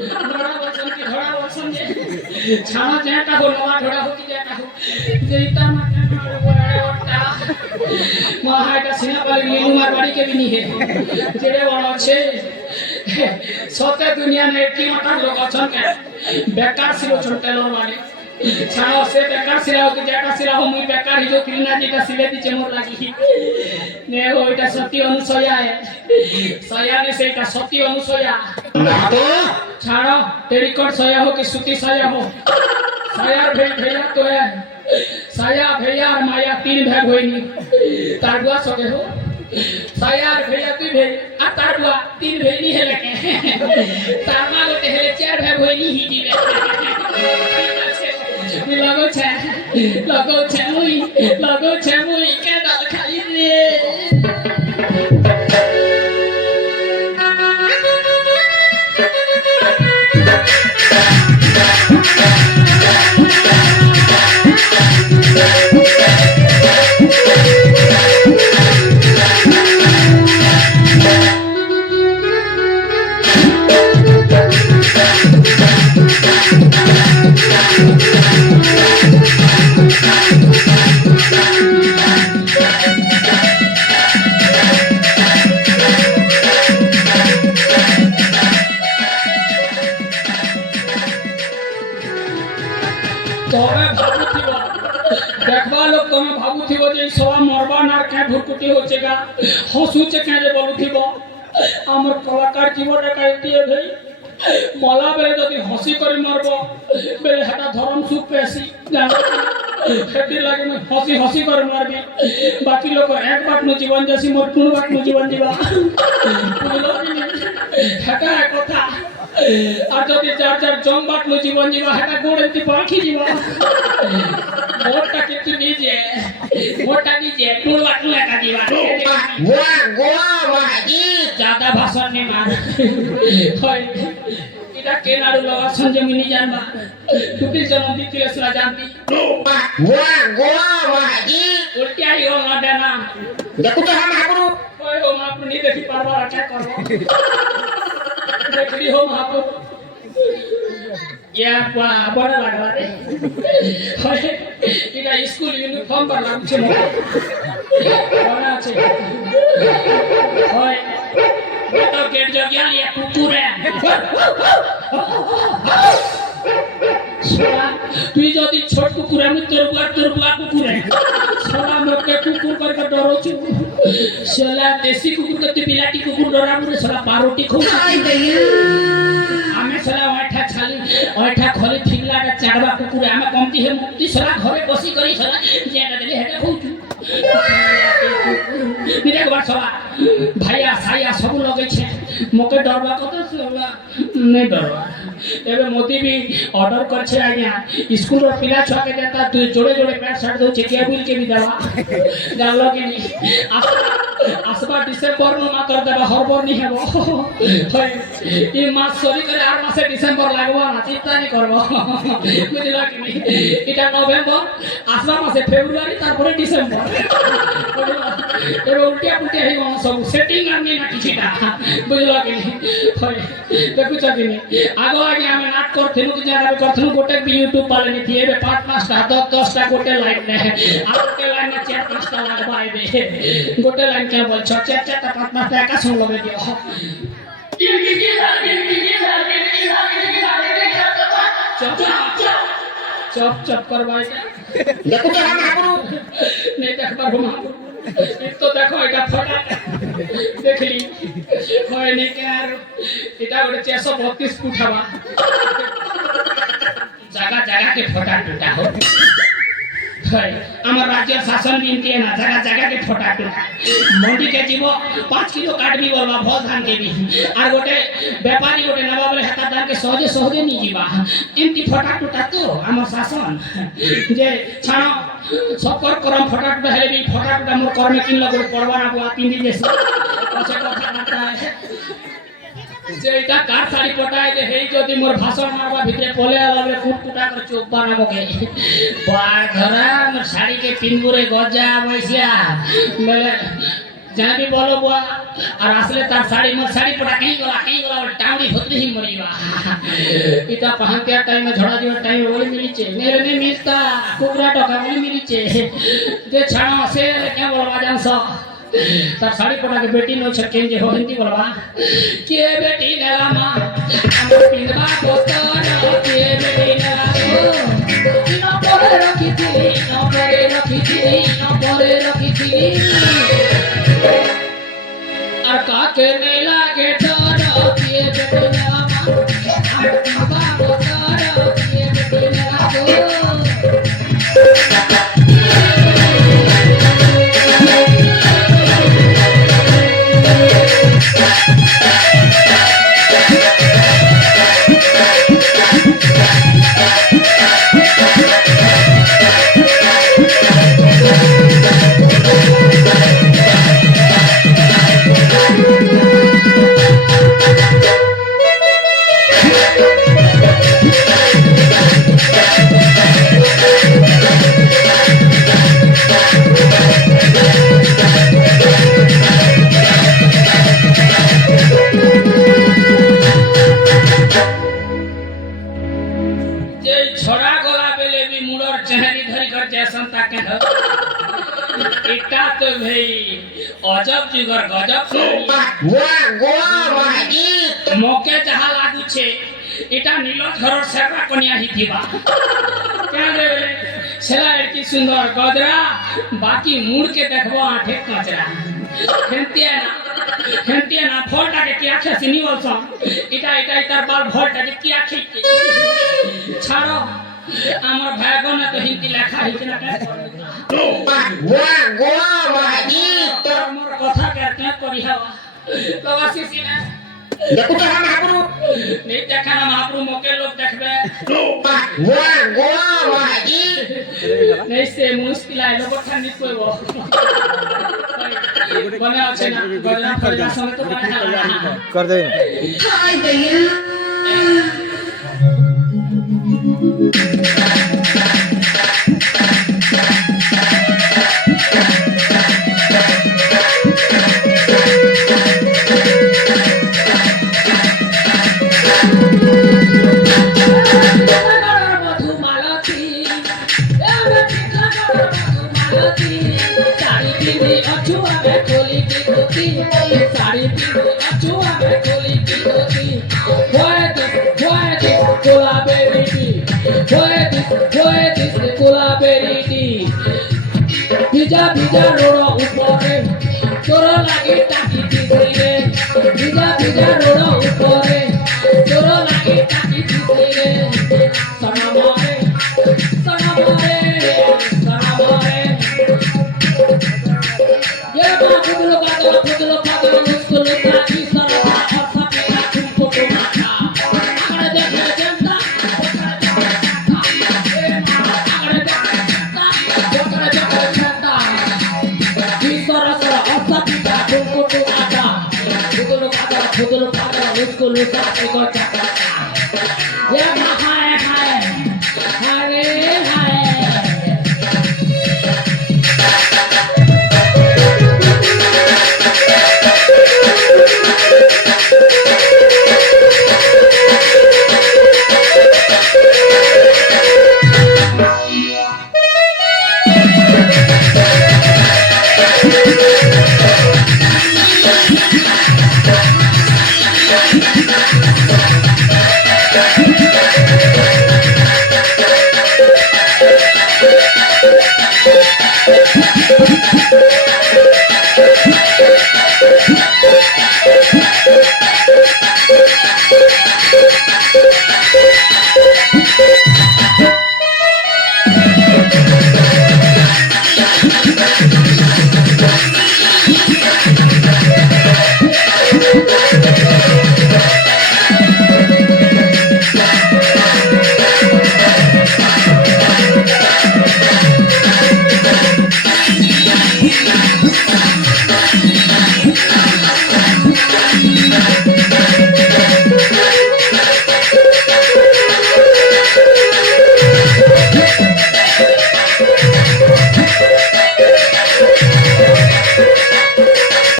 ধরা বলছেন কি ধরা বলছেন যে ছানা যেটা হলো না ধরা হকি যেটা হলো যেটা মানে বড় ওটা মহাটা সিনাপালি নীলুমার বাড়ি কে বিনি হে যেড়ে বড় আছে সতে দুনিয়া নে কি মাথা লোক আছেন কে বেকার ছিল ছোটে লোক মানে ছাড়ো সে বেকার ছিল কি যেটা ছিল মুই বেকার হি जो কিনা যেটা সিলে দিছে মোর লাগি নে ওইটা সত্যি অনুসয়া হে সয়া নে সেটা সত্যি অনুসয়া ছাড়ো टेरिकॉट सया हो कि सूती सया हो सया भैया तो है सया भैया और माया तीन भाग होई नी तारवा सके हो सया और भैया तू भे आ तारवा तीन भाई नी है लगे तारमा गोटे हेले चार भाग होई नी ही जीवे लगो छे मुई के दाल खाई रे तोरे भाबुथिबो देखबा लोग तमे भाबुथिबो जे सवा मरबा ना के भुरकुटी होचेगा हसुचे के जे बोलुथिबो हमर कलाकार जीवन काइती है भाई मला बेले जदि हसी करी मरबो बेले हटा धरम सुख पेसी खेती लागे मैं हसी हसी कर मारबी बाकी लोग एक बात नु जीवन जैसी मोर टुन बात नु जीवन जीवा हटा कथा আর যদি চার চার জমবাট নো জীবন জীবা হেটা গোড়েতি পাখি জীবা মোরটা কিন্তু নিজে মোরটা নিজে টুলবাট নো একা জীবা গোয়া গোয়া মাজি ज्यादा ভাষণ নে মার হয় এটা কেনারু লগা সঞ্জমিনি জানবা টুটি জন দ্বিতীয়সরা জানতি গোয়া গোয়া মাজি উল্টি আই ও মাডানা দেখো তো হাম হাবরু ওই ও মাপু নি দেখি পারবা আচ্ছা করব देखली हो महापुर या बड़ा लगवा रे इना स्कूल यूनिफॉर्म पर नाम छे बना छे होय तो गेट जगिया लिया कुकुर है सोला তুই যদি ছোট কুকুর আমি তোর বুয়া কুকুর है सोला मोके कुकुर करके डरो छु सोला देसी कुकुर के बिलाटी कुकुर डरा मुरे सोला पारोटी खो आमे सोला ओठा खोली फिंगलाटा चाड़वा कुकुर आमे कमती है मुक्ति सोला घरे बसी करी सोला जेटा देली हेटा खौछु निरे बार सोला भाइया साया सब लगे छे मोके डरवा कत सोला नहीं डरवा एबे मोदी भी ऑर्डर कर छे आज्ञा स्कूल रो पिला छुआ के देता तू जोड़े जोड़े पैंट शर्ट दो छे केबुल के भी देवा जानलो कि नहीं आसबा डिसेंबर नो ना कर देबा हरबर नहीं हेबो होय ई मास सरी करे 8 मासे डिसेंबर लागबो ना चिंता नहीं करबो बुझला कि नहीं এটা নভেম্বর आसबा मासे फेब्रुआरी तारপরে डिसेंबर एबे उल्टिया पुल्टिया हेबो सब सेटिंग आनी ना किछिटा बुझला कि नहीं होय देखु छ कि नहीं आगो आगे आमे नाट करथिनु कि जाना करथिनु गोटे भी YouTube वाले नहीं थिए 5-5 टा 10 टा गोटे लाइन ने आ गोटे लाइन में 4-5 टा लगबा आइबे गोटे लाइन के बोल 4-4 टा 5-5 टा का सुन लगे दियो चप चप करवाई देखो तो हम हाबरू नहीं देख पर हम एक तो देखो এটা ফটা দেখলি হয় নে के यार এটা গোটে 432 ফুটাবা জায়গা জায়গা के ফটা टूटा हो হয় আমার রাজ্য শাসন বিনতি না জায়গা জায়গা के ফটা टूटा मंडी के जीव 5 किलो काटबी बोलबा भोज धान के भी আর গোটে व्यापारी गोटे नवा बोले हाथ दान के सहजे सहजे नहीं जीवा एमती फटा टूटा तो আমার शासन जे छानो सबकर करम फटा टूटा हेले भी फटा टूटा मोर कर्म किन लगो पड़वा ना बुआ 3 दिन जैसे अच्छा कथा मानता है जे এটা কার শাড়ি পটায় যে হেই যদি মোর ভাষণ মারবা ভিতরে পলে আলাবে ফুট টুটা করে চোখ বানাবো কে বার ধরা মোর শাড়ি কে পিনগুরে গজা বইছিয়া বলে जहाँ भी बोलो बुआ और असले तार साड़ी मोर साड़ी पड़ा कहीं गला और टावड़ी होती ही मरीवा इतना पहनते टाइम में झोड़ा जीवा टाइम बोले मिली चे मेरे नहीं मिलता कुकरा टोका बोले मिली चे जे छाना से क्या बोलवा जान सो तार साड़ी पड़ा के बेटी नो छकें जे हो हिंदी बोलवा के बेटी नेला मां हम पिंडवा पोतर के बेटी नेला नो परे रखी थी और काके नेला के डर के बेटी नेला मां हम पिंडवा पोतर के बेटी नेला अजब जिगर गजब मौके जहाँ लागू छे इटा नीलोज घरोर सेरा कन्या ही थीबा क्या रे सेला लड़की सुंदर गजरा बाकी मुड़ के देखबो आठे कचरा हेंतिया ना फोटा के क्या खे सिनी बोलसो इटा इतार बाल फोटा के क्या खे छाड़ो আমার ভাইগো না তো হিন্দি লেখা হইছে না তোর মোর কথা করতে করি হওয়া তো আসিস না দেখো তো মহাপ্রভু नहीं देखा ना महाप्रभु मौके लोग देखबे नहीं से मुश्किल है लोग ठंडी कोइबो बने আছে না গজনা ফজনা সময় তো कर दे हाय भैया ভিজা ভিজা রোড় উপরে তোর লাগি টাকি দিছে ভিজা ভিজা রোড় উপরে তোর লাগি টাকি দিছে সনামরে ये बाबू लोग बादल मुस्कुल काफी सरला और सपना तुमको तो माथा अगर देखे जनता Kudul pada, muskul pada,